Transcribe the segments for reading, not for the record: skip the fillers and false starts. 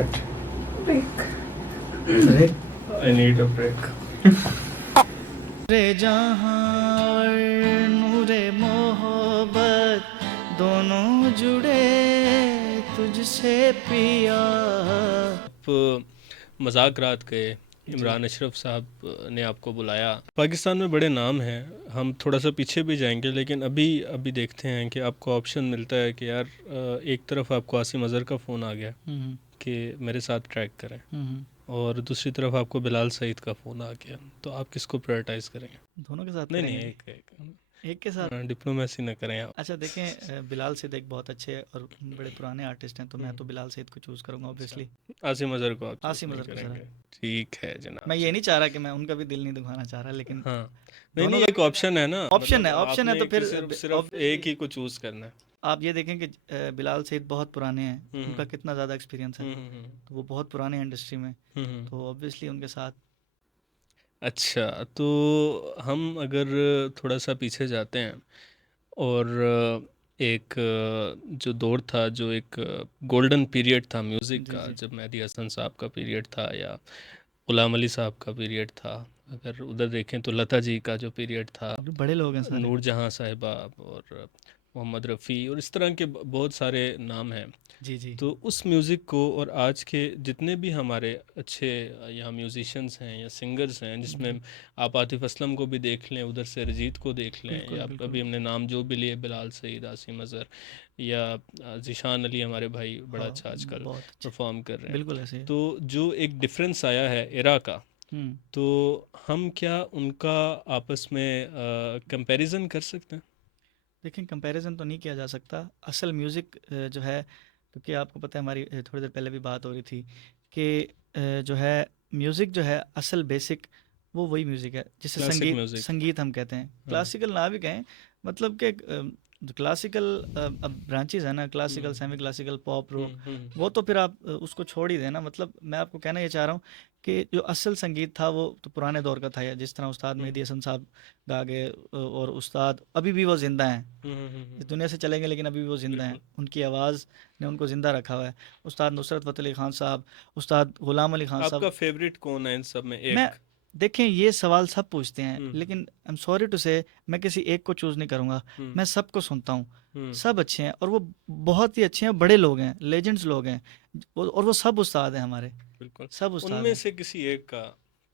Cut. break. I need a break. रे जहाँ और नूरे मोहब्बत दोनों जुड़े तुझसे पिया। आप मजाक रात गए, इमरान अशरफ साहब ने आपको बुलाया। पाकिस्तान में बड़े नाम हैं, हम थोड़ा सा पीछे भी जाएंगे, लेकिन अभी देखते हैं कि आपको ऑप्शन मिलता है कि यार एक तरफ आपको आसिम अज़हर का फ़ोन आ गया कि मेरे साथ ट्रैक करें, और दूसरी तरफ आपको बिलाल सईद का फ़ोन आ गया, तो आप किसको प्रायोरिटाइज करेंगे? दोनों के साथ नहीं करेंगे? एक एक के साथ। डिप्लोमेसी ना करें आप। अच्छा देखें, बिलाल सईद एक बहुत अच्छे और बड़े पुराने आर्टिस्ट हैं, तो मैं तो बिलाल सईद को चूज़ करूंगा ऑब्वियसली। आसिम अज़हर को आप आसिम नहीं अज़हर को करेंगे? ठीक है जनाब। मैं ये नहीं चाह रहा कि मैं उनका भी दिल नहीं दुखाना चाह रहा, लेकिन हाँ, नहीं दोनों एक ऑप्शन है ना, ऑप्शन है, ऑप्शन है, तो फिर सिर्फ एक ही को चूज करना है। आप ये देखें कि बिलाल सईद बहुत पुराने हैं, उनका कितना ज़्यादा एक्सपीरियंस है, तो वो बहुत पुराने हैं इंडस्ट्री में, तो ऑब्वियसली उनके साथ। अच्छा, तो हम अगर थोड़ा सा पीछे जाते हैं और एक जो दौर था, जो एक गोल्डन पीरियड था म्यूज़िक जी का, जी जब मेहदी हसन साहब का पीरियड था या गुलाम अली साहब का पीरियड था, अगर उधर देखें तो लता जी का जो पीरियड था, जो बड़े लोग हैं सारे। नूर जहाँ साहिबा और मोहम्मद रफ़ी और इस तरह के बहुत सारे नाम हैं। जी जी तो उस म्यूज़िक को और आज के जितने भी हमारे अच्छे यहाँ म्यूज़िशंस हैं या सिंगर्स हैं, जिसमें आप आतिफ़ असलम को भी देख लें, उधर से अरिजीत को देख लें, बिल्कुल या बिल्कुल अभी हमने नाम जो भी लिए, बिलाल सईद, आसिम अज़हर या ज़ीशान अली, हमारे भाई बड़ा हाँ, अच्छा आजकल बहुत अच्छे, परफॉर्म कर रहे हैं। बिल्कुल ऐसे ही है। तो जो एक डिफरेंस आया है एरा का, हम्म तो हम क्या उनका आपस में कंपैरिजन कर सकते हैं? देखें, कंपैरिजन तो नहीं किया जा सकता। असल म्यूज़िक जो है, क्योंकि आपको पता है हमारी थोड़ी देर पहले भी बात हो रही थी कि जो है म्यूज़िक जो है असल बेसिक वो वही म्यूज़िक है जिसे क्लासिक म्यूज़िक। संगीत हम कहते हैं। हाँ। क्लासिकल ना भी कहें, मतलब कि जो क्लासिकल अब ब्रांचेज है ना, classical, semi classical, pop, rock, वो तो फिर आप उसको छोड़ ही देना। मतलब मैं आपको कहना ये चाह रहा हूँ कि जो असल संगीत था वो तो पुराने दौर का था, या जिस तरह उस्ताद मेहदी हसन साहब गा गए, और उस्ताद अभी भी वो ज़िंदा हैं, इस दुनिया से चलेंगे लेकिन अभी भी वो ज़िंदा हैं, बिल्कुल। उनकी आवाज़ ने उनको ज़िंदा रखा हुआ है। उस्ताद नुसरत फ़तेह अली ख़ान साहब, उस्ताद ग़ुलाम अली ख़ान आपका साहब। फेवरेट कौन है इन सब में मैं एक? देखें, ये सवाल सब पूछते हैं, हम्म लेकिन आई एम सॉरी टू से मैं किसी एक को चूज़ नहीं करूँगा। हम्म मैं सबको सुनता हूँ, हम्म सब अच्छे हैं, और वो बहुत ही अच्छे हैं, बड़े लोग हैं, लेजेंड्स लोग हैं, और वो सब उस्ताद हैं हमारे, बिल्कुल। सब उस्ताद उनमें हैं। से किसी एक का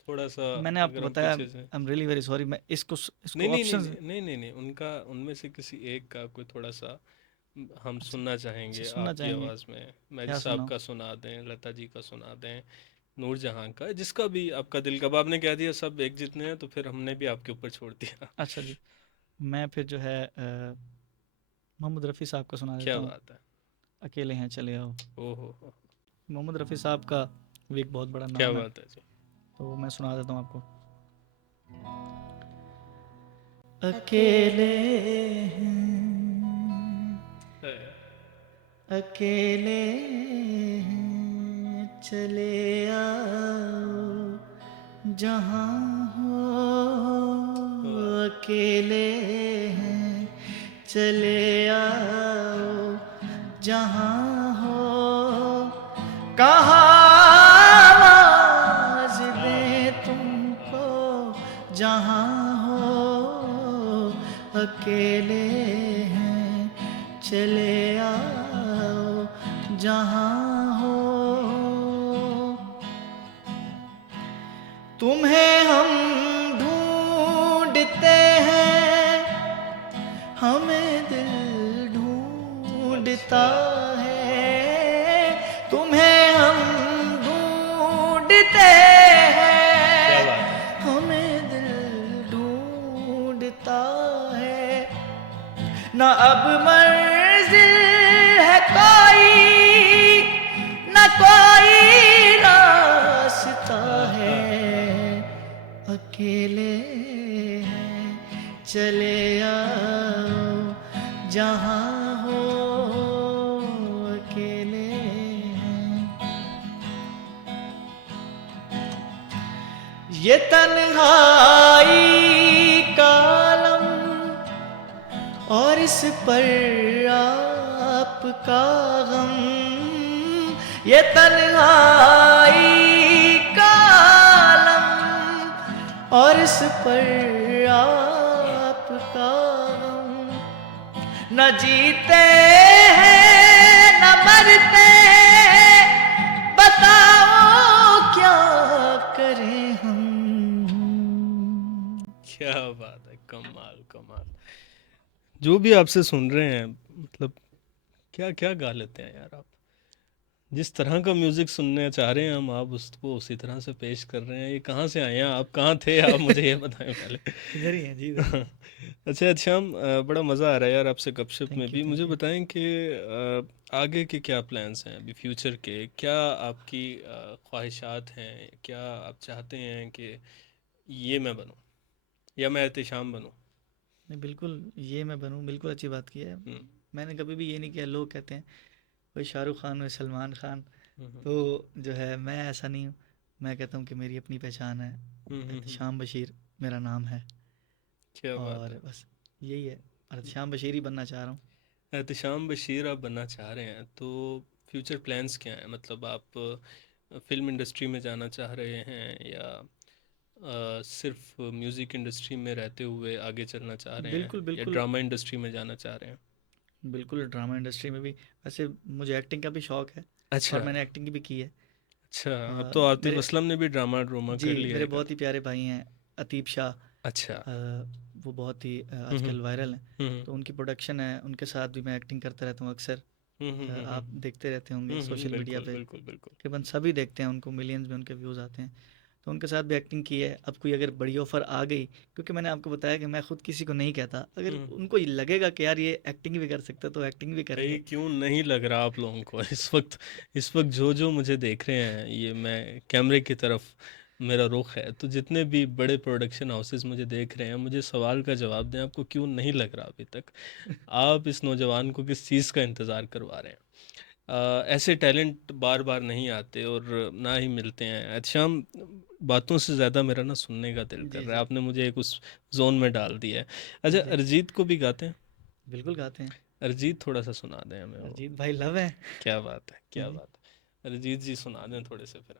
थोड़ा सा, मैंने आपको अगर हम बताया, पीछे आई से, एम रियली वेरी सॉरी, मैं इसको नहीं इसको नहीं नहीं ऑप्शंस नहीं नहीं नहीं नहीं, उनका उनमें से किसी एक का कोई थोड़ा सा हम अच्छा सुनना अच्छा चाहेंगे सुनना आपकी चाहेंगे, आवाज़ में। मेहदी क्या साहब सुनाऊँ? का सुना दें, लता जी का सुना दें, नूर जहाँ का, जिसका भी आपका दिल। कब आपने कह दिया सब एक जितने हैं, तो फिर हमने भी आपके ऊपर छोड़ दिया। अच्छा जी, मैं फिर जो है मोहम्मद रफ़ी साहब का सुना क्या देता हूँ, बात है! अकेले हैं चले आओ। हो। मोहम्मद रफ़ी साहब का भी एक बहुत बड़ा क्या नाम है, बात है जी! तो मैं सुना देता हूँ आपको। अकेले हैं, अकेले हैं, चले आओ जहाँ हो, अकेले हैं, चले आओ जहाँ हो, कहाँ आवाज़ दें तुमको जहाँ हो, अकेले हैं, चले आओ जहाँ हो, तुम्हें हम ढूंढते हैं, हमें दिल ढूंढता है, तुम्हें हम ढूंढते क्या हैं, बात है! हमें दिल ढूंढता है, न अब मंजिल है कोई, न कोई रास्ता है, अकेले हैं, चले आओ जहाँ हो, अकेले हैं। ये तन्हाई का आलम, और इस पर आपका गम, ये तन्हाई का आलम और इस पर आपका गम, न जीते हैं न मरते, बताओ क्या करें हम। क्या बात है, कमाल कमाल। जो भी आपसे सुन रहे हैं, मतलब क्या क्या गा लेते हैं यार आप। जिस तरह का म्यूजिक सुनने चाह रहे हैं हम, आप उसको उसी तरह से पेश कर रहे हैं। ये कहाँ से आए हैं आप, कहाँ थे आप, मुझे ये बताएं पहले। इधर ही है जी, इधर ही। अच्छा अच्छा, हम बड़ा मज़ा आ रहा है यार आपसे गपशप में थैंक यू भी। थैंक मुझे यू। बताएं कि आगे के क्या प्लान्स हैं अभी फ्यूचर के, क्या आपकी ख्वाहिशात हैं, क्या आप चाहते हैं कि ये मैं बनूं या मैं एहतशाम बनूं। नहीं बिल्कुल, ये मैं बनूं, बिल्कुल अच्छी बात की है। हम्म मैंने कभी भी ये नहीं किया, लोग कहते हैं कोई शाहरुख खान हो सलमान खान, हम्म तो जो है मैं ऐसा नहीं हूँ। मैं कहता हूँ कि मेरी अपनी पहचान है, हम्म। एहतशाम बशीर मेरा नाम है, क्या बात है। और बस यही है, एहतशाम बशीर ही बनना चाह रहा हूँ। एहतशाम बशीर आप बनना चाह रहे हैं, तो फ्यूचर प्लान्स क्या हैं? मतलब आप फिल्म इंडस्ट्री में जाना चाह रहे हैं या सिर्फ म्यूज़िक इंडस्ट्री में रहते हुए आगे चलना चाह रहे हैं, बिल्कुल या बिल्कुल। ड्रामा इंडस्ट्री में जाना चाह रहे हैं? बिल्कुल ड्रामा इंडस्ट्री में भी, वैसे मुझे एक्टिंग का भी शौक है, अच्छा और मैंने एक्टिंग भी की है। अच्छा। अब तो आतिफ मेरे असलम ने भी ड्रामा ड्रामा जी, कर लिया मेरे है बहुत ही काफ़ी। प्यारे भाई हैं, अतीब शाह। अच्छा। वो बहुत ही हम्म आजकल वायरल हैं, हम्म तो उनकी प्रोडक्शन है, उनके साथ भी मैं एक्टिंग करता रहता हूँ अक्सर। आप देखते रहते होंगे सोशल मीडिया बिल्कुल पे, बिल्कुल बिल्कुल। तकरीबन सभी देखते हैं उनको, मिलियंस में उनके व्यूज़ आते हैं। तो उनके साथ भी एक्टिंग की है। अब कोई अगर बड़ी ऑफ़र आ गई, क्योंकि मैंने आपको बताया कि मैं खुद किसी को नहीं कहता, अगर हम्म। उनको ये लगेगा कि यार ये एक्टिंग भी कर सकता है तो एक्टिंग भी भाई करेंगे। क्यों नहीं लग रहा आप लोगों को इस वक्त जो जो मुझे देख रहे हैं, ये मैं कैमरे की तरफ मेरा रुख है, तो जितने भी बड़े प्रोडक्शन हाउसेस मुझे देख रहे हैं, मुझे सवाल का जवाब दें, आपको क्यों नहीं लग रहा अभी तक आप इस नौजवान को किस चीज़ का इंतज़ार करवा रहे हैं? ऐसे टैलेंट बार बार नहीं आते और ना ही मिलते हैं। एहतशाम, बातों से ज़्यादा मेरा ना सुनने का दिल कर जी, रहा है, जी। आपने मुझे एक उस जोन में डाल दिया है। अच्छा, जी, अरिजीत को भी गाते हैं? बिल्कुल गाते हैं। अरिजीत थोड़ा सा सुना दें हमें वो। अरिजीत भाई लव है। क्या बात है, क्या जी। बात है। अरिजीत जी सुना दें थोड़े से फिर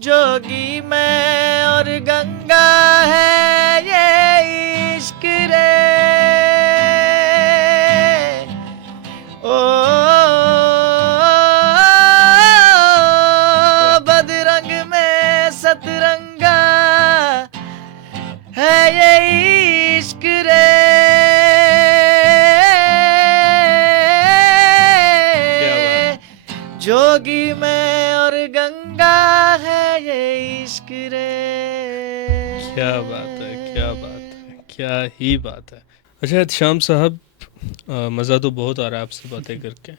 जोगी मैं और गंगा है ये इश्क रे, ओ बदरंग में सतरंगा है ये इश्क रे, हमें। क्या बात है, जोगी मैं और गंगा है ये इश्क रे। क्या बात है, क्या बात है, क्या ही बात है। अच्छा शाम साहब, मज़ा तो बहुत आ रहा है आपसे बातें करके,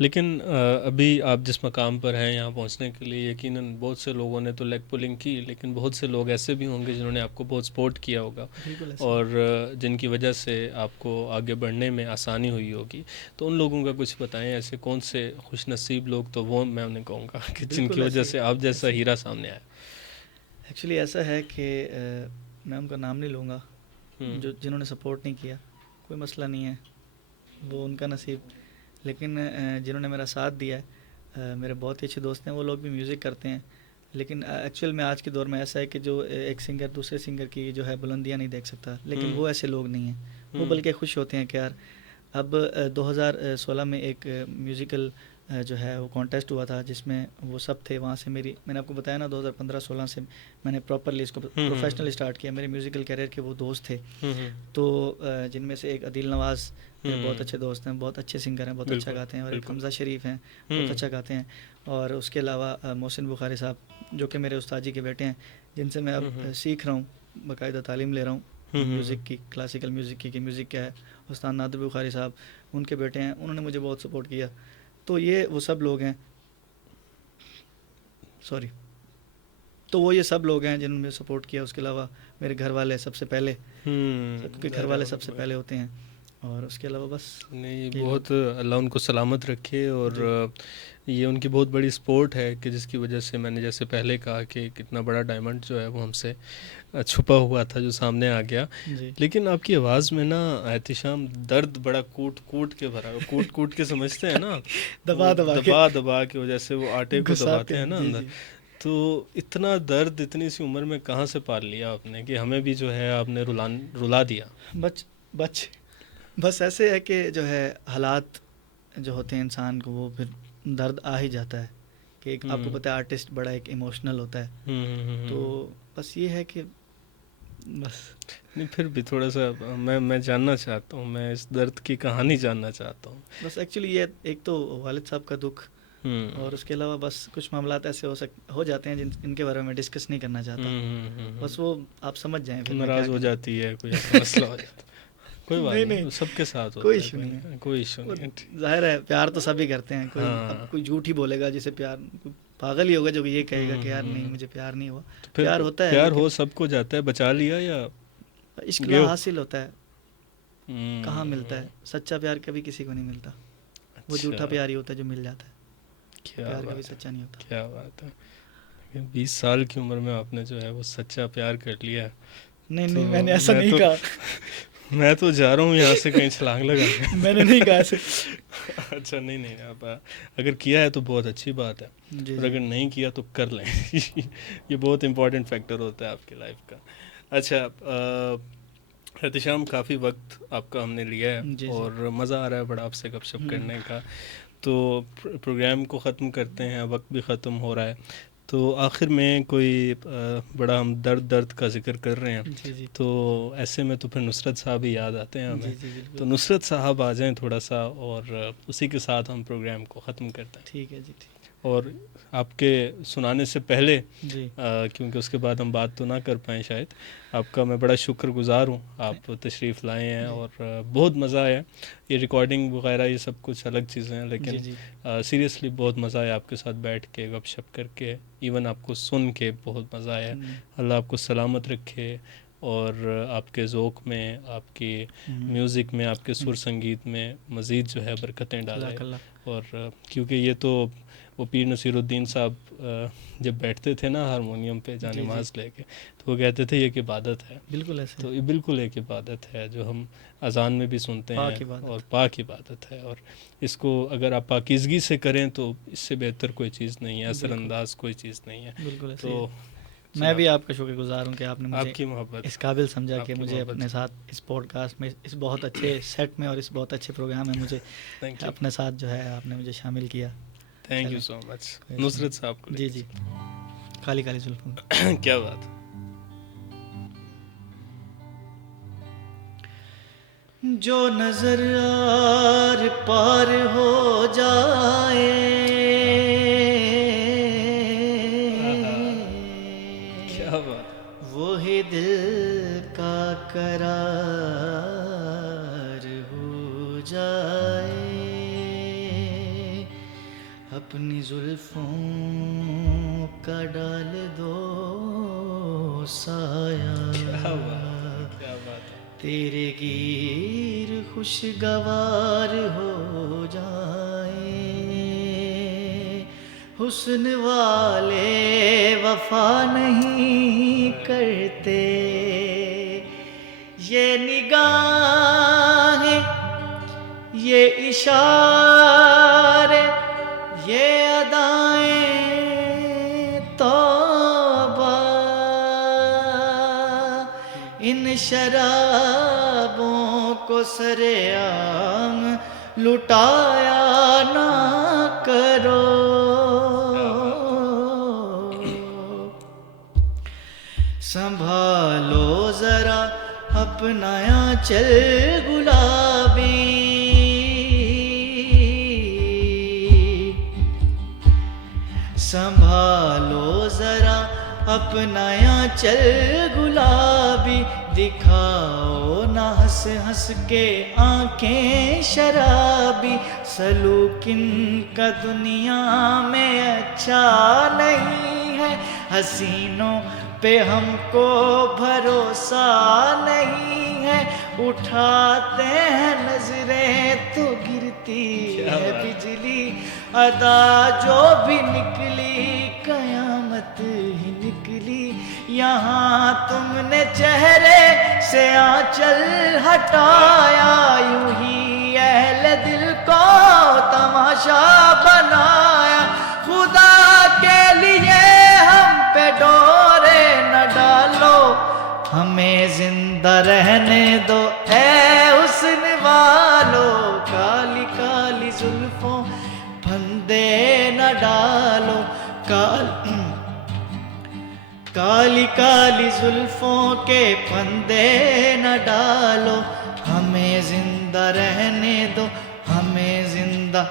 लेकिन अभी आप जिस मकाम पर हैं यहाँ पहुँचने के लिए यकीनन बहुत से लोगों ने तो लेग पुलिंग की, लेकिन बहुत से लोग ऐसे भी होंगे जिन्होंने आपको बहुत सपोर्ट किया होगा बिल्कुल ऐसे। और जिनकी वजह से आपको आगे बढ़ने में आसानी हुई होगी। तो उन लोगों का कुछ बताएं, ऐसे कौन से खुशनसीब लोग, तो वो मैं उन्हें कहूँगा कि जिनकी बिल्कुल वजह ऐसे से आप जैसा ऐसे हीरा सामने आया। एक्चुअली ऐसा है कि मैं उनका नाम नहीं लूँगा, हम्म जो जिन्होंने सपोर्ट नहीं किया, कोई मसला नहीं है, वो उनका नसीब। लेकिन जिन्होंने मेरा साथ दिया है, मेरे बहुत ही अच्छे दोस्त हैं, वो लोग भी म्यूज़िक करते हैं। लेकिन एक्चुअल में आज के दौर में ऐसा है कि जो एक सिंगर दूसरे सिंगर की जो है बुलंदियाँ नहीं देख सकता, लेकिन हम्म वो ऐसे लोग नहीं हैं। वो हम्म बल्कि खुश होते हैं कि यार अब 2016 में एक म्यूज़िकल जो है वो कॉन्टेस्ट हुआ था, जिसमें वो सब थे। वहाँ से मैंने आपको बताया ना, 2015-16 से मैंने प्रॉपरली इसको प्रोफेशनल स्टार्ट किया। मेरे म्यूज़िकल कैरियर के वो दोस्त थे, हम्म। तो जिनमें से एक अदील नवाज़ मेरे बहुत अच्छे हम्म, दोस्त हैं, बहुत अच्छे सिंगर हैं, बहुत अच्छा बिल्कुल गाते हैं। और एक बिल्कुल। हमज़ा शरीफ हैं, बहुत हम्म अच्छा गाते हैं। और उसके अलावा मोहसिन बुखारी साहब, जो कि मेरे उस्ताद जी के बेटे हैं, जिनसे मैं अब हम्म सीख रहा हूँ, बाकायदा तालीम ले रहा हूँ हम्म। म्यूज़िक की, क्लासिकल म्यूज़िक की, कि म्यूज़िक क्या है। उस्ताद नादिर बुखारी साहब, उनके बेटे हैं, उन्होंने मुझे बहुत सपोर्ट किया। तो ये वो सब लोग हैं, सॉरी, तो वो ये सब लोग हैं जिन्होंने मुझे सपोर्ट किया। उसके अलावा मेरे घर वाले सबसे पहले, सबके घर वाले सबसे पहले होते हैं। और उसके अलावा बस नहीं, यही बहुत अल्लाह उनको सलामत रखे। और ये उनकी बहुत बड़ी सपोर्ट है कि जिसकी वजह से मैंने जैसे पहले कहा कि कितना बड़ा डायमंड जो है वो हमसे छुपा हुआ था जो सामने आ गया। जी लेकिन आपकी आवाज़ में ना एहतिशाम दर्द बड़ा कूट कूट के भरा, कूट कूट के समझते हैं ना, दबा वो दबा के दबा दबा के, वो जैसे वो आटे को घुसाते दबाते हैं हैं। ना जी अंदर। जी। तो इतना दर्द इतनी सी उम्र में कहाँ से पाल लिया आपने कि हमें भी जो है आपने रुला दिया। बच बच बस ऐसे है कि जो है हालात जो होते हैं इंसान को, वो फिर दर्द आ ही जाता है कि एक आपको हम्म पता है आर्टिस्ट बड़ा एक इमोशनल होता है। तो बस ये है कि बस नहीं, फिर भी थोड़ा सा मैं जानना चाहता हूँ, मैं इस दर्द की कहानी जानना चाहता हूँ। बस एक्चुअली ये एक तो वालिद साहब का दुख, और उसके अलावा बस कुछ मामलात ऐसे हो जाते हैं इनके बारे में डिस्कस नहीं करना चाहता। बस वो आप समझ जाएं, फिर मैं क्या नाराज़ हो कहूँ। जाती है, कोई ऐसा मसला हो जाता है। कोई बात नहीं नहीं, नहीं, वो सबके साथ कोई होता है, इशू नहीं है। कोई इशू वो नहीं है। ठीक। जाहिर है प्यार तो सभी करते हैं, कोई अब हाँ। कोई झूठ ही बोलेगा जिसे प्यार, कोई पागल ही होगा जो ये कहेगा कि यार नहीं हम्म। मुझे प्यार नहीं हुआ। तो फिर प्यार होता है, प्यार हो लेकिन सबको जाता है, बचा लिया या इश्क गयो? हासिल होता है, कहाँ मिलता है। सच्चा प्यार कभी किसी को नहीं मिलता, वो झूठा अच्छा, प्यार ही होता है जो मिल जाता है। क्या प्यार कभी बात है, सच्चा नहीं होता। क्या बात है। 20 साल की उम्र में आपने जो है वो सच्चा प्यार कर लिया है। नहीं तो नहीं, मैंने ऐसा मैं नहीं तो कहा। मैं तो जा रहा हूँ यहाँ से कहीं छलांग लगाने। मैंने नहीं कहा ऐसे। अच्छा, नहीं नहीं, आप अगर किया है तो बहुत अच्छी बात है, जी और जी अगर नहीं किया तो कर लें। ये बहुत इंपॉर्टेंट फैक्टर होता है आपकी लाइफ का। अच्छा, एहतिशाम, काफ़ी वक्त आपका हमने लिया है जी जी। और मज़ा आ रहा है बड़ा आपसे गपशप हम्म, करने का। तो प्रोग्राम को ख़त्म करते हैं, वक्त भी ख़त्म हो रहा है। तो आखिर में कोई बड़ा हम दर्द दर्द का जिक्र कर रहे हैं, जी जी तो ऐसे में तो फिर नुसरत साहब ही याद आते हैं जी हमें। जी तो बिल्कुल। नुसरत साहब आ जाएं थोड़ा सा, और उसी के साथ हम प्रोग्राम को ख़त्म करते हैं। ठीक है जी, ठीक। और आपके सुनाने से पहले, जी क्योंकि उसके बाद हम बात तो ना कर पाएँ शायद, आपका मैं बड़ा शुक्रगुज़ार हूँ, आप तशरीफ़ लाए हैं जी और बहुत मज़ा आया। ये रिकॉर्डिंग वगैरह ये सब कुछ अलग चीज़ें हैं, जी लेकिन जी सीरियसली बहुत मज़ा आया आपके साथ बैठ के गपशप करके, इवन आपको सुन के बहुत मज़ा आया। अल्लाह आपको सलामत रखे, और आपके ज़ौक़ में, आपकी म्यूज़िक में, आपके सुर संगीत में मज़ीद जो है बरकतें डाले। अल्लाह और क्योंकि ये तो वो पीर नसीरुद्दीन साहब जब बैठते थे ना हारमोनियम पे जी जी नमाज लेके, तो वो कहते थे ये एक इबादत है। बिल्कुल ऐसे तो ये बिल्कुल एक इबादत है जो हम अज़ान में भी सुनते पाक हैं, इबादत। और पाक इबादत है। और इसको अगर आप पाकीज़गी से करें तो इससे बेहतर कोई चीज़ नहीं है, बिल्कुल असरअंदाज कोई चीज़ नहीं है। बिल्कुल ऐसे ही तो है। मैं भी आपका शुक्रगुजार हूँ कि आपने मुझे आपकी मोहब्बत, इस काबिल समझा कि आपकी मुझे मोहब्बत। अपने साथ इस पॉडकास्ट में, इस बहुत अच्छे सेट में और इस बहुत अच्छे प्रोग्राम में मुझे थैंक यू, अपने साथ जो है आपने मुझे शामिल किया। थैंक यू चलें, सो मच कोई नुसरत साहब को जी जी, काली काली जुल्फों में। लेके। क्या बात है। जो नजर आर पार हो जाए, क्या बात, वो ही दिल का करार हो जाए। अपनी जुल्फों का डाल दो साया, क्या बात, क्या बात है। तेरे गिर खुशगवार हो जाए। हुस्न वाले वफा नहीं करते, ये निगाहें, ये इशारे, ये अदाएं तौबा, इन शराबों को सरेआम लुटाया ना करो। संभालो जरा अपना आंचल गुलाबी, संभालो जरा अपना आंचल गुलाबी। दिखाओ ना हंस हंस के आंखें शराबी। सलूकिन का दुनिया में अच्छा नहीं है, हसीनों पे हमको भरोसा नहीं है। उठाते हैं नजरें तो गिरती है बिजली, अदा जो भी निकली कयामत ही निकली। यहाँ तुमने चेहरे से आंचल हटाया, यूं ही अहले दिल को तमाशा बनाया। खुदा के लिए हम पे डोरे न डालो, हमें जिंदा रहने दो ऐ हुस्न वालो। काली काली जुल्फों फंदे न डालो, काली काली जुल्फों के फंदे न डालो, हमें जिंदा रहने दो, हमें जिंदा,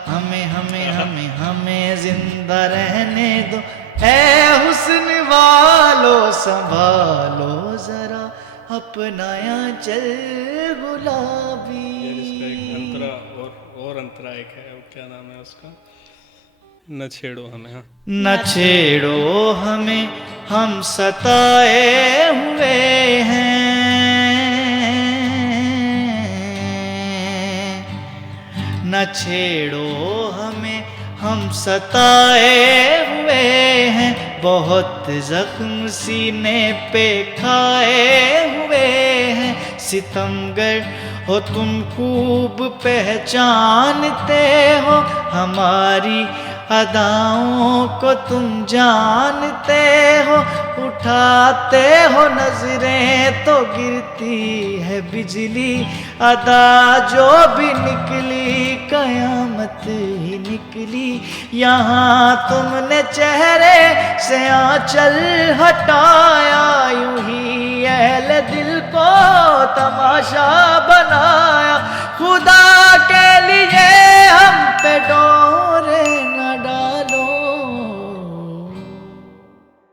हमें जिंदा रहने दो ऐ हुस्न वालो। संभालो जरा अपना आंचल गुलाबी। अंतरा और अंतरा एक है, क्या नाम है उसका, न छेड़ो हमें। हाँ, न छेड़ो हमें हम सताए हुए हैं, न छेड़ो हमें हम सताए हुए हैं। बहुत जख्म सीने पे खाए हुए हैं, सितमगर हो तुम खूब पहचानते हो, हमारी अदाओं को तुम जानते हो। उठाते हो नजरें तो गिरती है बिजली, अदा जो भी निकली कयामत ही निकली। यहाँ तुमने चेहरे से आंचल हटाया, यूं ही अहले दिल को तमाशा बनाया। खुदा के लिए हम पे डोर